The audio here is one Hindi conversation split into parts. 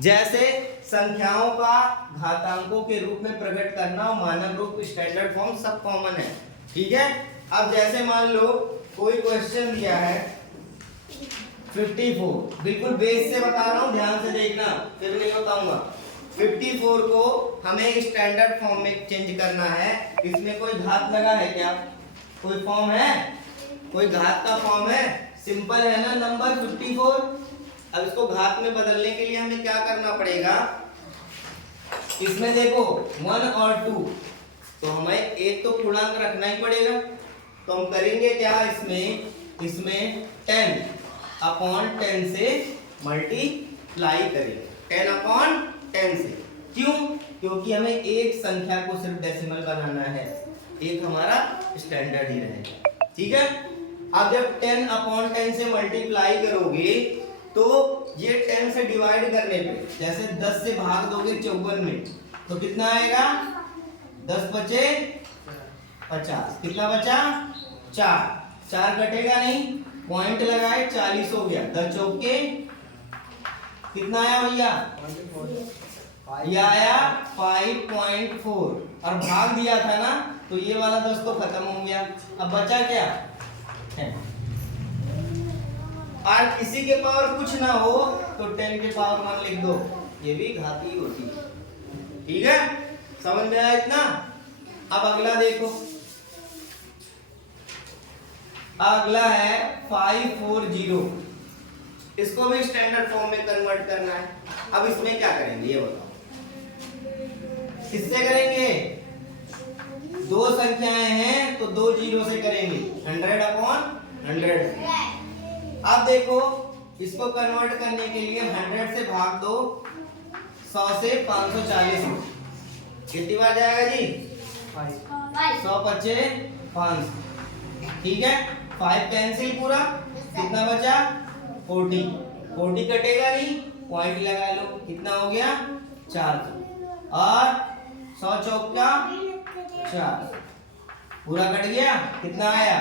जैसे संख्याओं का घातांकों के रूप में प्रकट करना, मानक रूप, स्टैंडर्ड फॉर्म सब कॉमन है। ठीक है। अब जैसे मान लो कोई क्वेश्चन दिया है 54, बिल्कुल बेस से बता रहा हूं, ध्यान से देखना, फिर नहीं बताऊंगा। 54 को हमें स्टैंडर्ड फॉर्म में चेंज करना है। इसमें कोई घात लगा है क्या? कोई फॉर्म है? कोई घात का फॉर्म है? सिंपल है ना नंबर 54। अब इसको घात में बदलने के लिए हमें क्या करना पड़ेगा? इसमें देखो 1 और 2, तो हमें एक तो पूर्णांक रखना ही पड़ेगा। तो हम करेंगे क्या? इसमें 10/10 से मल्टीप्लाई करेंगे। 10/10 से। क्यों? क्योंकि हमें एक संख्या को सिर्फ डेसिमल बनाना है, एक हमारा स्टैंडर्ड ही रहेगा। ठीक है। अब जब 10/10 से मल्टीप्लाई करोगे तो ये 10 से डिवाइड करने पे, जैसे 10 से भाग दोगे 54 में, तो कितना आएगा? 10 बचे 50, कितना बचा? 4 कटेगा नहीं, पॉइंट लगाए 40 हो गया। 10 चौके कितना आया भैया? ये आया 5.4, और भाग दिया था ना, तो ये वाला 10 तो खत्म हो गया। अब बचा क्या? 10। और किसी के पावर कुछ ना हो तो 10 के पावर 1 लिख दो, ये भी घाती होती है। ठीक है, समझ में आया इतना? अब अगला देखो, अगला है 540। इसको भी स्टैंडर्ड फॉर्म में कन्वर्ट करना है। अब इसमें क्या करेंगे ये बताओ? किससे करेंगे? दो संख्याएं हैं तो 2 जीरो से करेंगे, 100/100। अब देखो, इसको कन्वर्ट करने के लिए 100 से भाग दो 100 से 540 में, कितनी बार जाएगा जी? 100 बचे 5। ठीक है, 5 कैंसिल पूरा, कितना बचा? 40 कटेगा नहीं, पॉइंट लगा लो, कितना हो गया? 4। और 100 चौका 4, पूरा कट गया, कितना आया?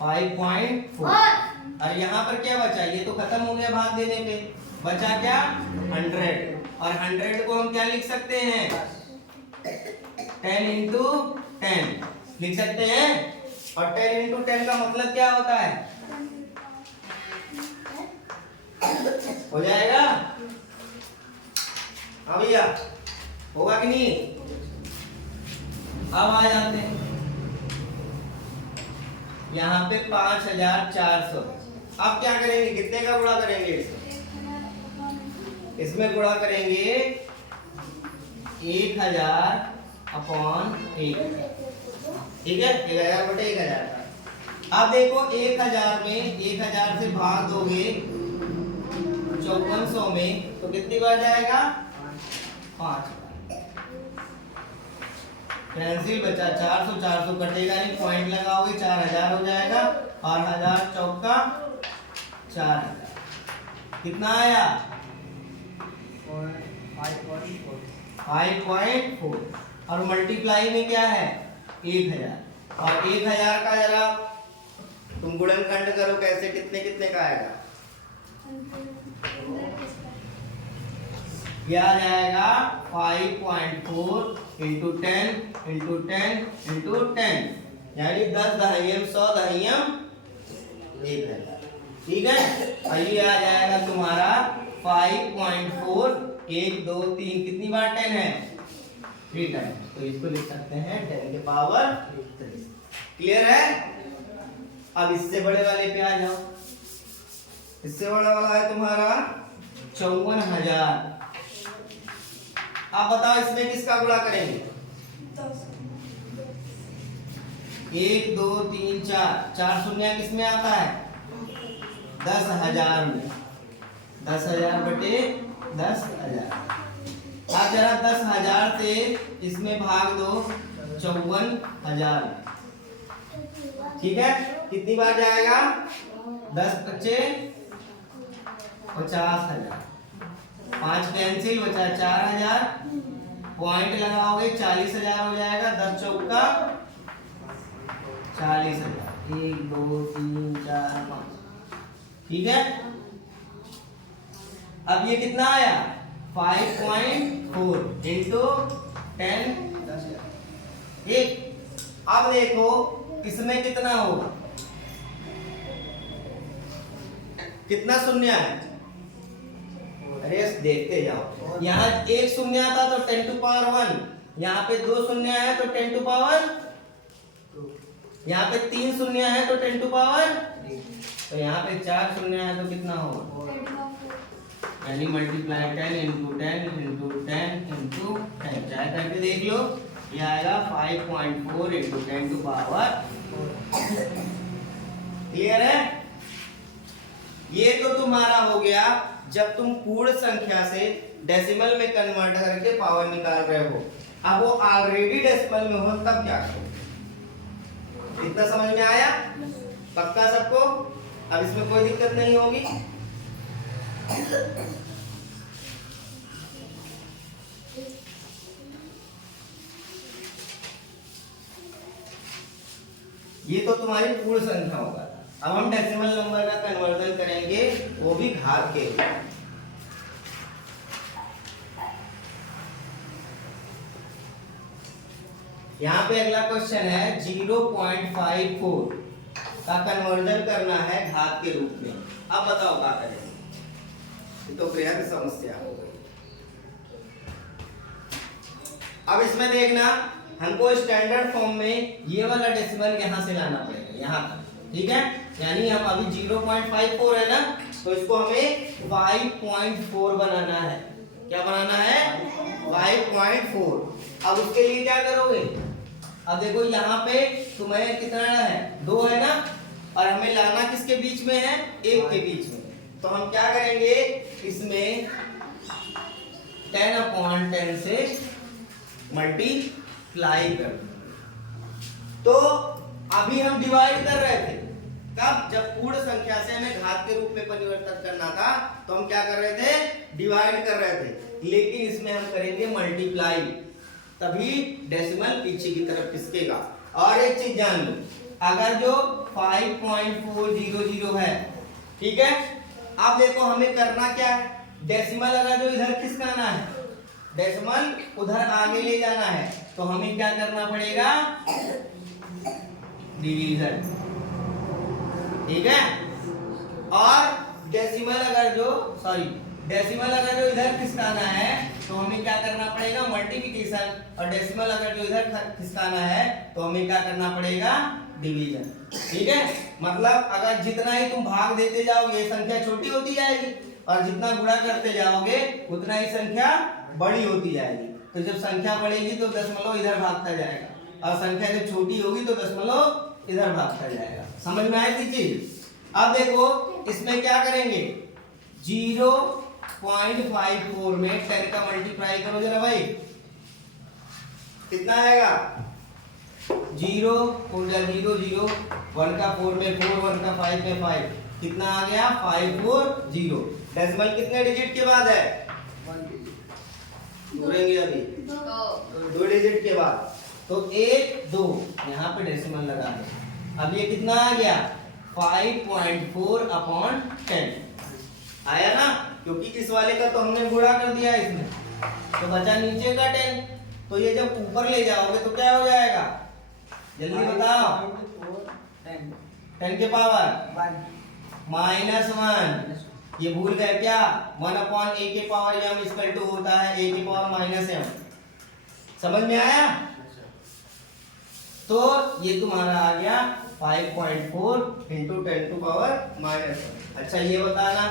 5.4। और यहाँ पर क्या बचा? ये तो खत्म हो गया भाग देने पे, बचा क्या? 100। और 100 को हम क्या लिख सकते हैं? 10 into 10 लिख सकते हैं। और 10 into 10 का मतलब क्या होता है? हो जाएगा? हाँ भैया, होगा कि नहीं? अब आ जाते हैं यहाँ पे 5400। अब क्या करेंगे? कितने का गुणा करेंगे? इसमें गुणा करेंगे 1000/1000। ठीक है, 1000/1000 का। अब देखो 1000 में 1000 से भाग दोगे 5400 में, तो कितनी बार जाएगा? 5 बार। कैंसिल, बचा 400 कटेगा नहीं, पॉइंट लगाओगे 4000 हो जाएगा। और 1000 चौका 4000, कितना आया? 5.4। और मल्टीप्लाई में क्या है? 1000। और 1000 का जरा तुम गुणनखंड करो, कैसे, कितने कितने का आएगा? यह आ जाएगा 5.4 into 10 into 10 into 10, यानी 10 दहाइयम 100 दहाइयम 1000। ठीक है, और ये आ जाएगा तुम्हारा 5.4। 1 2 3 कितनी बार 10 है? 3 टाइम। तो इसको लिख सकते हैं 10 के पावर 3। क्लियर है? अब इससे बड़े वाले पे आ जाओ। इससे बड़ा वाला है तुम्हारा 54,000। आप बताओ इसमें किसका गुणा करेंगे? 1 2 3 4 शून्य किसमें आता है? 10,000 में। 10,000/10,000। आप जरा 10,000 से इसमें भाग दो 54,000। ठीक है, कितनी बार जाएगा? 10 बचे 50,000। 5 कैंसिल, बचा 4000, पॉइंट लगाओगे 40,000 हो जाएगा। 10 चौका 40,000। 1 2 3 4 5। ठीक है, अब ये कितना आया 5.4 इंटू 10 एक। अब देखो इसमें कितना होगा, कितना शून्य है, अरे देखते जाओ। यहाँ एक शून्य आता तो 10 टू पावर 1, यहाँ पे 2 शून्य है तो 10 टू पावर 2, यहाँ पे 3 शून्य है तो 10 टू पावर 3, तो यहाँ पे 4 शून्य है तो कितना होगा, यानी मल्टीप्लाई 10 इंटू 10 इंटू 10 इंटू 10, चाहे करके देख लो, ये आएगा 5.4 इंटू 10 टू पावर 4। क्लियर है? ये तो तुम्हारा हो गया जब तुम पूर्ण संख्या से डेसिमल में कन्वर्ट करके पावर निकाल रहे हो। अब वो ऑलरेडी डेसिमल में हो तब क्या करो। इतना समझ में आया? पक्का सबको? अब इसमें कोई दिक्कत नहीं होगी। ये तो तुम्हारी पूर्ण संख्या होगा। अब हम डेसिमल नंबर का कन्वर्जन करेंगे, वो भी घात के रूप में। यहाँ पे अगला क्वेश्चन है 0.54 का कन्वर्जन करना है घात के रूप में। अब बताओ क्या करेंगे, ये तो बृहद समस्या हो गई। अब इसमें देखना, हमको स्टैंडर्ड फॉर्म में ये वाला डेसिमल यहाँ से लाना पड़ेगा, यहाँ तक, ठीक है। यानी हम अभी 0.54 है ना, तो इसको हमें 5.4 बनाना है। क्या बनाना है? 5.4। अब उसके लिए क्या करोगे? अब देखो यहाँ पे तुम्हें कितना है, 2 है ना, और हमें लाना किसके बीच में है, 1 के बीच में। तो हम क्या करेंगे, इसमें 10/10 से मल्टीप्लाई कर देंगे। तो अभी हम डिवाइड कर रहे थे, कब? जब पूर्ण संख्या से हमें घात के रूप में परिवर्तन करना था, तो हम क्या कर रहे थे, डिवाइड कर रहे थे। लेकिन इसमें हम करेंगे मल्टीप्लाई, तभी डेसिमल पीछे की तरफ खिसकेगा। और एक चीज जान लो, अगर जो 5.400 है, ठीक है, अब देखो हमें करना क्या है, डेसिमल अगर जो इधर खिसकाना है, डेसिमल उधर आगे ले जाना है, तो हमें क्या करना पड़ेगा, डिवीजन, ठीक है। और डेसिमल अगर जो इधर खिसकाना है, तो हमें क्या करना पड़ेगा, मल्टीप्लिकेशन। और डेसिमल अगर जो इधर खिसकाना है, तो हमें क्या करना पड़ेगा, डिवीजन, ठीक है। मतलब अगर जितना ही तुम भाग देते जाओगे संख्या छोटी होती जाएगी, और जितना गुणा करते जाओगे उतना ही संख्या बड़ी होती जाएगी। तो जब संख्या बढ़ेगी तो दशमलव इधर भागता जाएगा, और संख्या जब छोटी होगी तो दशमलव इधर भागता जाएगा। समझ में आई थी चीज? अब देखो इसमें क्या करेंगे, 0.54 में 10 का मल्टीप्लाई करो जरा भाई, कितना आएगा, 0 4 0 0, 1 का 4 में 4, 1 का 5 में 5, कितना आ गया, 540। डेसिमल कितने डिजिट के बाद है, जोड़ेंगे अभी 2 डिजिट के बाद, तो 1 2 यहाँ पे डेसिमल लगा दो। अब ये कितना आ गया, 5.4/10 आया ना, क्योंकि इस वाले का तो हमने गुणा कर दिया इसमें, तो बचा नीचे का 10। तो ये जब ऊपर ले जाओगे तो क्या हो जाएगा, जल्दी बताओ, 10 के पावर -1। ये भूल गए क्या, 1/a के पावर m इक्वल टू होता है a की पावर -m। समझ में आया? तो ये तुम्हारा आ गया 5.4 इंटू 10 टू पावर -1। अच्छा ये बताना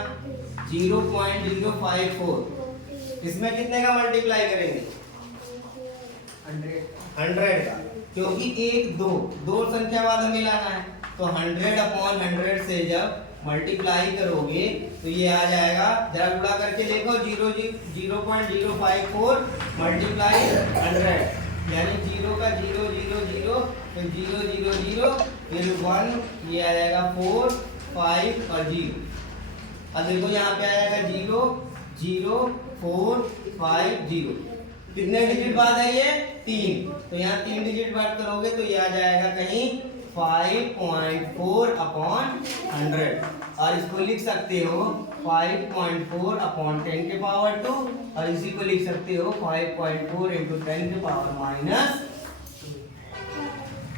0.054 इसमें कितने का मल्टीप्लाई करेंगे, 100 का, क्योंकि 1 2 संख्या बाद हमें लाना है। तो 100/100 से जब मल्टीप्लाई करोगे तो ये आ जाएगा, जरा गुणा करके देखो, 0.054 मल्टीप्लाई 100, यानी 0 का 0 0 0, फिर 0 0 0, फिर 1, ये आ जाएगा 4 5 और 0। अब देखो यहाँ पे आएगा 0 0 4 5 0, कितने डिजिट बाद है ये, 3। तो यहाँ 3 डिजिट बाद करोगे तो ये आ जाएगा कहीं 5.4/100, और इसको लिख सकते हो 5.4 अपॉन 10 के पावर 2, और इसी को लिख सकते हो 5.4 इंटू 10 के पावर माइनस।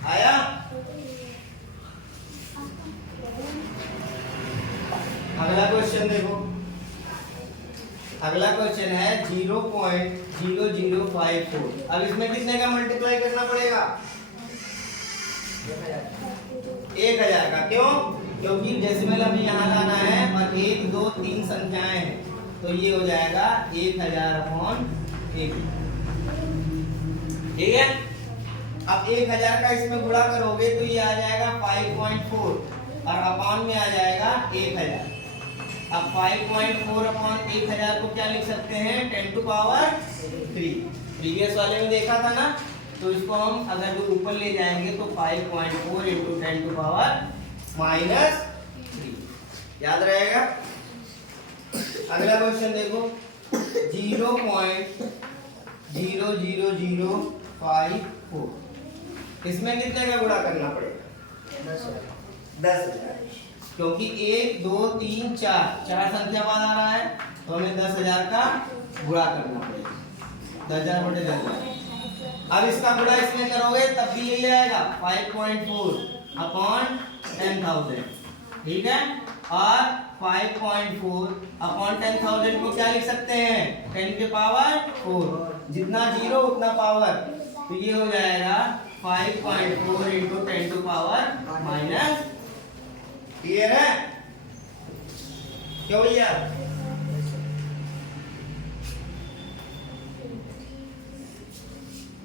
आया? अगला क्वेश्चन देखो। अगला क्वेश्चन है 0.0054। अब इसमें कितने का मल्टीप्लाई करना पड़ेगा? 1000 का। क्यों? क्योंकि डेसिमल हमें यहाँ लाना है और 1 2 3 संख्याएं हैं, तो ये हो जाएगा 1000 अपॉन 1। ठीक है। अब 1000 का इसमें गुणा करोगे तो ये आ जाएगा 5.4 और अपॉन में आ जाएगा 1000। अब 5.4 अपॉन 1000 को क्या लिख सकते हैं? 10 टू पावर 3। प्रीवियस वाले में देखा था ना, तो इसको हम अगर ऊपर ले जाएंगे तो 5.4 इंटू 10 टू पावर माइनस 3 याद रहेगा। अगला क्वेश्चन देखो 0.00054। इसमें कितने का गुणा करना पड़ेगा? 10,000, क्योंकि 1 2 3 4 संख्या बाद आ रहा है, तो हमें 10,000 का गुणा करना पड़ेगा। 10,000 बटे 10,000। अब इसका गुणा इसमें करोगे तब भी यही आएगा 5.4 अपॉन 10,000। ठीक है। और 5.4 अपॉन 10,000 को क्या लिख सकते हैं? 10 के पावर 4। जितना जीरो उतना पावर, तो ये हो जाएगा 5.4 into 10 to power minus. Clear है? क्यों भैया?